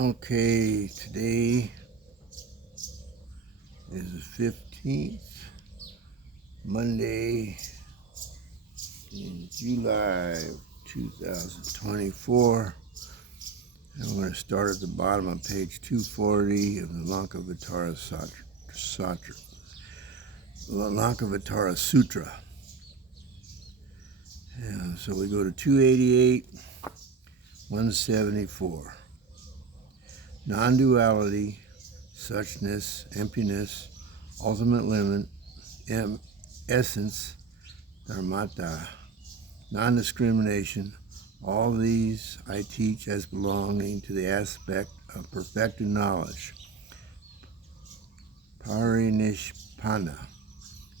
Okay, today is the 15th, Monday in July 2024. And we're going to start at the bottom of page 240 of the Lankavatara Sutra. Lankavatara Sutra. And so we go to 288, 174. Non-duality, suchness, emptiness, ultimate limit, essence, dharmata, non-discrimination, all these I teach as belonging to the aspect of perfected knowledge. Parinishpana,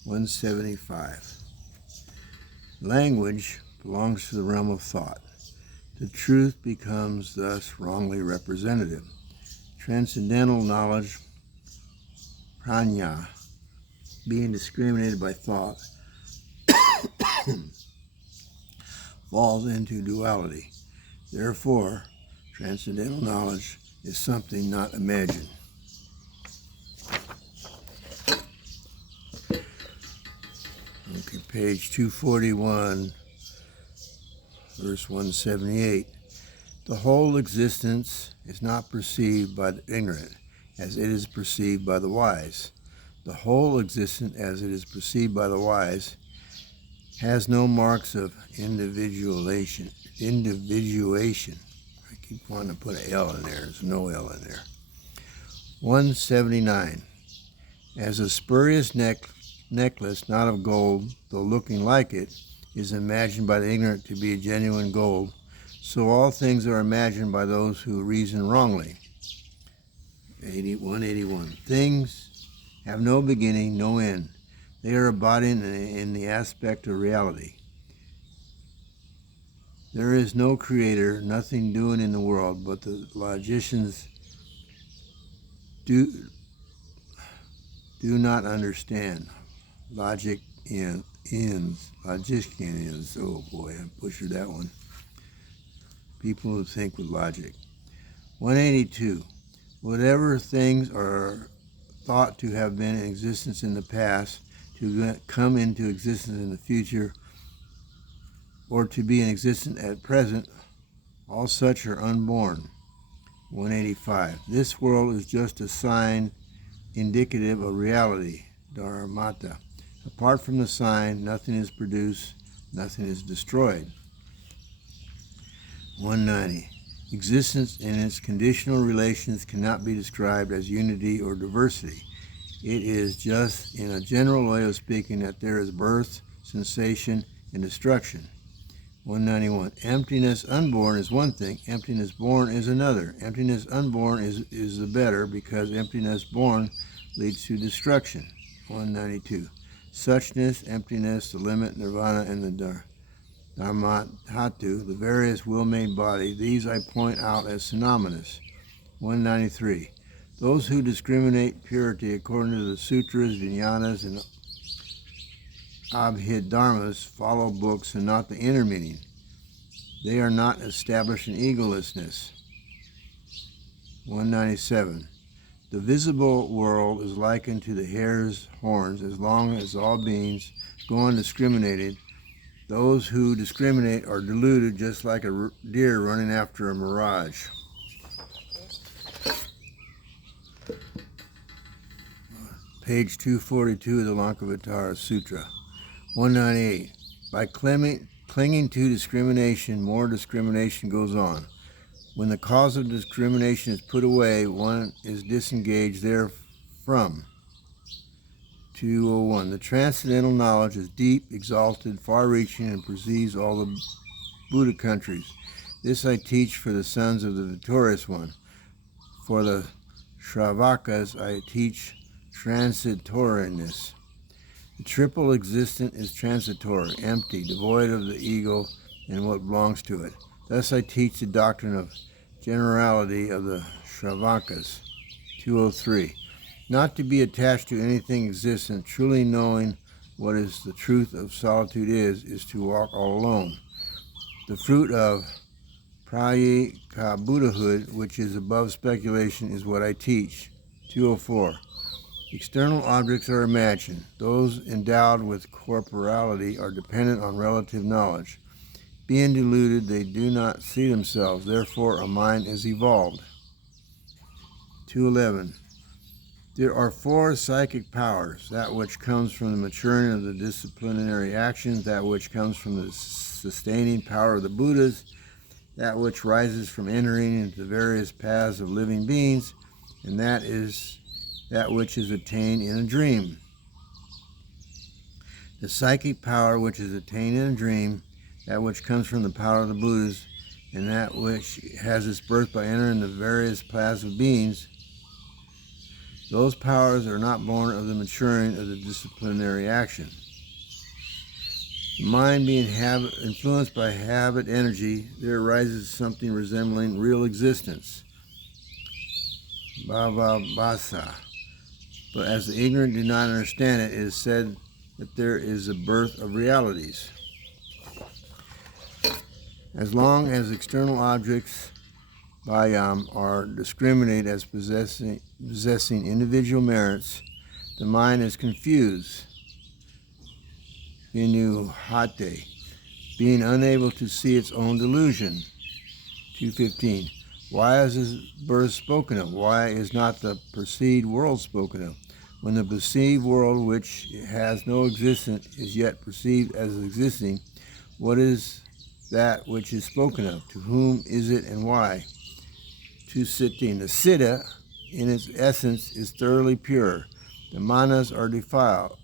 175. Language belongs to the realm of thought. The truth becomes thus wrongly representative. Transcendental knowledge, prajna, being discriminated by thought, falls into duality. Therefore, transcendental knowledge is something not imagined. Okay, page 241, verse 178. The whole existence is not perceived by the ignorant as it is perceived by the wise. The whole existence as it is perceived by the wise has no marks of individuation. I keep wanting to put an L in there. There's no L in there. 179. As a spurious necklace, not of gold, though looking like it, is imagined by the ignorant to be a genuine gold, so all things are imagined by those who reason wrongly. 181. Things have no beginning, no end. They are embodied in the aspect of reality. There is no creator, nothing doing in the world, but the logicians do not understand. Logician is, oh boy, I butchered that one. People who think with logic. 182. Whatever things are thought to have been in existence in the past, to come into existence in the future, or to be in existence at present, all such are unborn. 185. This world is just a sign indicative of reality, dharmata. Apart from the sign, nothing is produced, nothing is destroyed. 190. Existence in its conditional relations cannot be described as unity or diversity. It is just, in a general way of speaking, that there is birth, sensation, and destruction. 191. Emptiness unborn is one thing, emptiness born is another. Emptiness unborn is the better, because emptiness born leads to destruction. 192. Suchness, emptiness, the limit, nirvana, and the dharmatu, the various will-made body, these I point out as synonymous. 193. Those who discriminate purity according to the sutras, vijnanas, and abhidharmas follow books and not the inner meaning. They are not established in egolessness. 197. The visible world is likened to the hare's horns. As long as all beings go undiscriminated, those who discriminate are deluded, just like a deer running after a mirage. Page 242 of the Lankavatara Sutra. 198. By clinging to discrimination, more discrimination goes on. When the cause of discrimination is put away, one is disengaged therefrom. 201. The transcendental knowledge is deep, exalted, far-reaching, and perceives all the Buddha countries. This I teach for the sons of the victorious one. For the Shravakas I teach transitoriness. The triple existent is transitory, empty, devoid of the ego and what belongs to it. Thus I teach the doctrine of generality of the Shravakas. 203. Not to be attached to anything existent, truly knowing what is the truth of solitude is to walk all alone. The fruit of Pratyeka Buddhahood, which is above speculation, is what I teach. 204. External objects are imagined. Those endowed with corporality are dependent on relative knowledge. Being deluded, they do not see themselves. Therefore, a mind is evolved. 211. There are four psychic powers: that which comes from the maturing of the disciplinary actions, that which comes from the sustaining power of the Buddhas, that which rises from entering into the various paths of living beings, and that is that which is attained in a dream. The psychic power which is attained in a dream, that which comes from the power of the Buddhas, and that which has its birth by entering the various paths of beings, those powers are not born of the maturing of the disciplinary action. The mind being influenced by habit energy, there arises something resembling real existence, bhavabhasa. But as the ignorant do not understand it, it is said that there is a birth of realities. As long as external objects are discriminated as possessing individual merits, the mind is confused, vinuhate, being unable to see its own delusion. 215. Why is this birth spoken of? Why is not the perceived world spoken of? When the perceived world, which has no existence, is yet perceived as existing, what is that which is spoken of? To whom is it and why? 216. The Siddha, in its essence, is thoroughly pure. The manas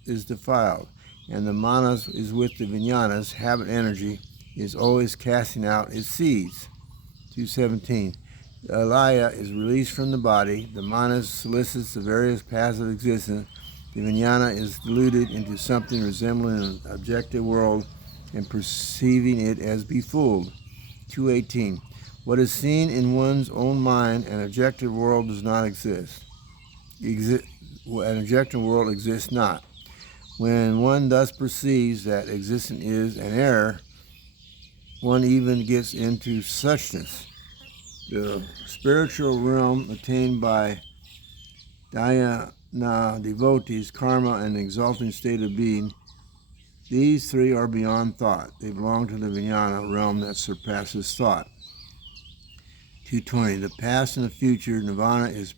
is defiled, and the manas is with the vijnanas, habit energy, is always casting out its seeds. 217. The alaya is released from the body. The manas solicits the various paths of existence. The vijnana is diluted into something resembling an objective world and perceiving it as befooled. 218. What is seen in one's own mind, an objective world does not exist. An objective world exists not. When one thus perceives that existence is an error, one even gets into suchness. The spiritual realm attained by dhyana devotees, karma, and the exalting state of being, these three are beyond thought. They belong to the vijnana realm that surpasses thought. 220. The past and the future, nirvana, is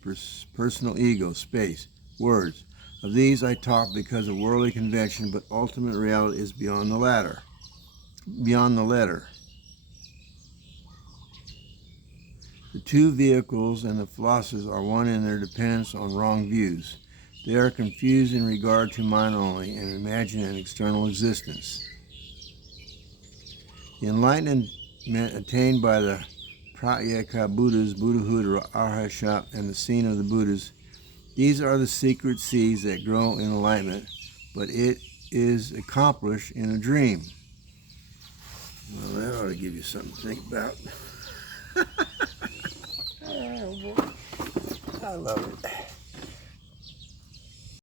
personal ego, space, words. Of these I talk because of worldly convention, but ultimate reality is beyond the letter. The two vehicles and the philosophers are one in their dependence on wrong views. They are confused in regard to mind only and imagine an external existence. The enlightenment attained by the Pratyeka Buddhas, Buddhahood or Arhatship, and the seeing of the Buddhas, these are the secret seeds that grow in enlightenment, but it is accomplished in a dream. Well, that ought to give you something to think about. Oh, boy. I love it.